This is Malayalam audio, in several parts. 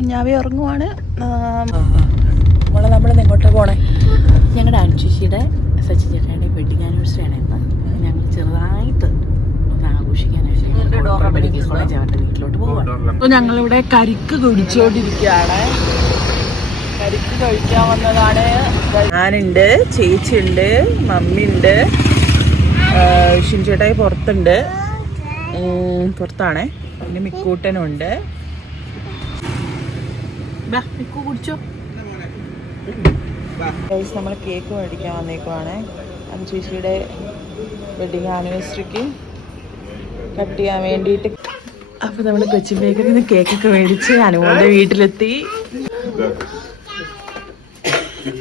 കുഞ്ഞാവി ഉറങ്ങുവാണ്. നമ്മൾ എങ്ങോട്ടാണ് പോണേ? ഞങ്ങളുടെ അനുശേഷിയുടെ സച്ചിൻ ചേട്ടയുടെ വെഡിങ് ആനിവേഴ്സറി ആണ് ഇന്ന്. ഞങ്ങൾ ചെറുതായിട്ട് ഒന്ന് ആഘോഷിക്കാനായിട്ട് മെഡിക്കൽ കോളേജ് അവരുടെ വീട്ടിലോട്ട് പോവാണ്. അപ്പോൾ ഞങ്ങളിവിടെ കരിക്ക് കുടിച്ചോണ്ടിരിക്കുകയാണ്. കരിക്ക് കഴിക്കാൻ വന്നതാണ്. ഞാനുണ്ട്, ചേച്ചിയുണ്ട്, മമ്മിയുണ്ട്, ഷിൻചേട്ടായി പുറത്താണേ. പിന്നെ മിക്കൂട്ടനുണ്ട്. മിക്കു കുടിച്ചോ. നമ്മൾ കേക്ക് മേടിക്കാൻ വന്നേക്കുവാണ്. അത് ചേച്ചിയുടെ വെഡിങ് ആനിവേഴ്സറിക്ക് കട്ട് ചെയ്യാൻ വേണ്ടിയിട്ട്. അപ്പോൾ നമ്മൾ കൊച്ചി ബേക്കറിൽ നിന്ന് കേക്കൊക്കെ മേടിച്ച് അനുമോളുടെ വീട്ടിലെത്തി.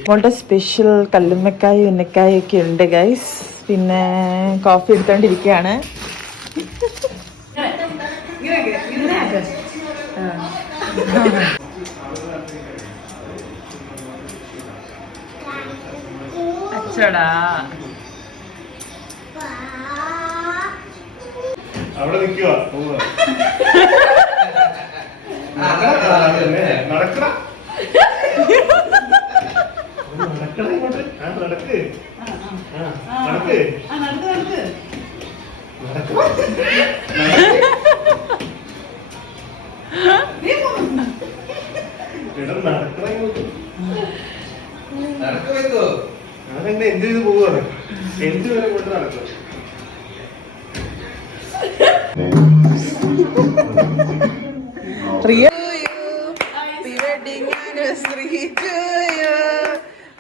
മോളുടെ സ്പെഷ്യൽ കല്ലുമ്മക്കായ് ഉന്നക്കായ് ഒക്കെ ഉണ്ട് ഗൈസ്. പിന്നെ കോഫി എടുത്തോണ്ടിരിക്കുകയാണ്. അച്ചടാ അവിടെ നിൽക്കുക നടക്കണ നടക്ക് അതെങ്ങനെ എന്ത് ചെയ്ത് പോവാണ്? എന്ത് വരെ കൊണ്ട് നടക്കും?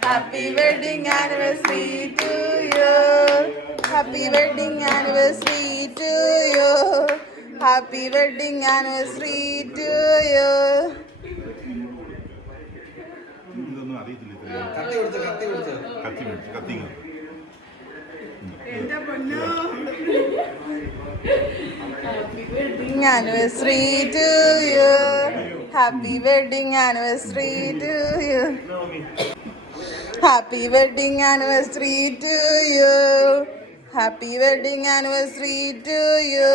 Happy wedding anniversary to you. Happy wedding anniversary to you. Happy wedding anniversary to you. ഇതൊന്നും അറിയത്തില്ല. കത്തി എന്റെ പൊന്നോ. Happy wedding anniversary to you. Happy wedding anniversary to you. Happy wedding anniversary to you. Happy wedding anniversary to you.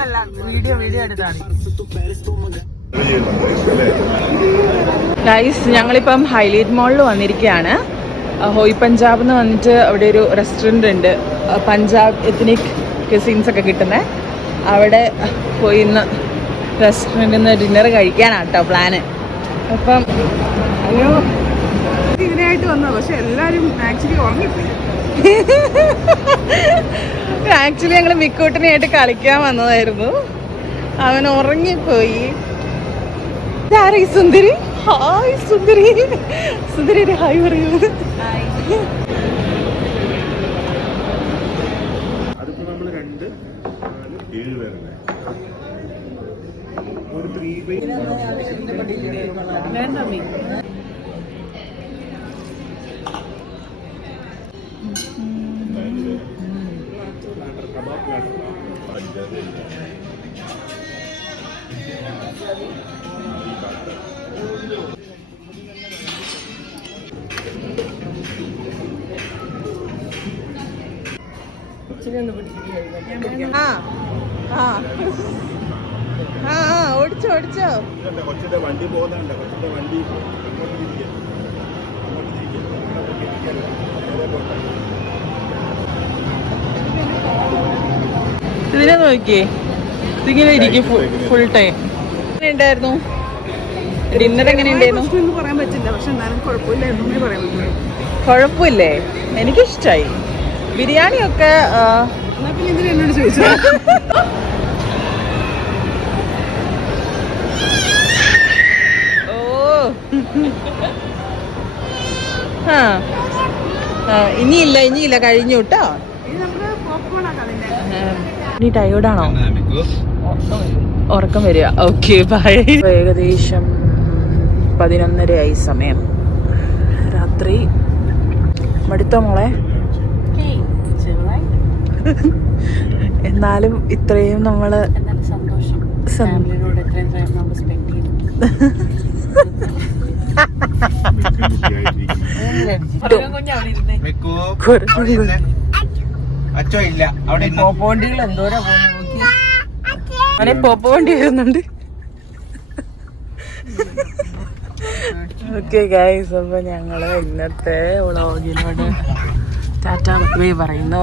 അല്ല വീഡിയോ എടുത്താണ് ഗൈസ്. ഞങ്ങളിപ്പം ഹൈലൈറ്റ് മോളിൽ വന്നിരിക്കുകയാണ്. ഹോയ് പഞ്ചാബ് എന്ന് വന്നിട്ട് അവിടെ ഒരു റെസ്റ്റോറൻ്റ് ഉണ്ട്. പഞ്ചാബ് എത്നിക് ക്യൂസിൻസ് ഒക്കെ കിട്ടുന്നത്. അവിടെ പോയി ഇന്ന് റെസ്റ്റോറൻറ്റിൽ നിന്ന് ഡിന്നർ കഴിക്കാനാണ് കേട്ടോ പ്ലാന്. അപ്പം അയ്യോ ഇതിനായിട്ട് വന്നത്, പക്ഷെ എല്ലാവരും ആക്ച്വലി ഉറങ്ങിപ്പോയി. ആക്ച്വലി ഞങ്ങൾ മിക്കൂട്ടിനായിട്ട് കളിക്കാൻ വന്നതായിരുന്നു. അവൻ ഉറങ്ങിപ്പോയി. ആരായി സുന്ദരി? ഹായ് സുന്ദരി. സുന്ദരി ഹായ് പറയൂ. അതിപ്പോ നമ്മൾ 2, 4, 7 പേരല്ലേ? ഒരു 3 ഓടിച്ചോ കൊച്ചിന്റെ വണ്ടി പോകുന്നുണ്ട്. കൊച്ചിന്റെ വണ്ടി ഇതിനെ നോക്കിയേ, ഇതിങ്ങനെ ഇരിക്കും ഫുൾ ടൈം. എങ്ങനെയുണ്ടായിരുന്നു ഡിന്നർ? എങ്ങനെയുണ്ടായിരുന്നു പറയാൻ പറ്റില്ല, പക്ഷെ എന്നാലും കുഴപ്പമില്ലായിരുന്നു പറയാൻ പറ്റില്ല. കുഴപ്പമില്ലേ? എനിക്കിഷ്ടായി ബിരിയാണിയൊക്കെ. എന്നാ പിന്നെ എന്തിനാ എന്നോട് ചോദിച്ചു? ഇനിയില്ല കഴിഞ്ഞു കേട്ടോ. നീ ടയേർഡാണോ? ഉറക്കം വരിക. Okay bye. ഏകദേശം 11:30 സമയം. രാത്രി മടുത്തോ മോളെ? എന്നാലും ഇത്രയും നമ്മള് സന്തോഷം അച്ചോ ഇല്ല അവിടെ പോപ്പോണ്ടികൾ എന്തോരാ പോകുന്നു നോക്കി. അവനെ പോപ്പ വണ്ടി വരുന്നുണ്ട്. ഓക്കെ ഗൈസ്, അപ്പൊ ഞങ്ങള് ഇന്നത്തെ വ്ളോഗിനോട് ടാറ്റ ബൈ പറയുന്നു.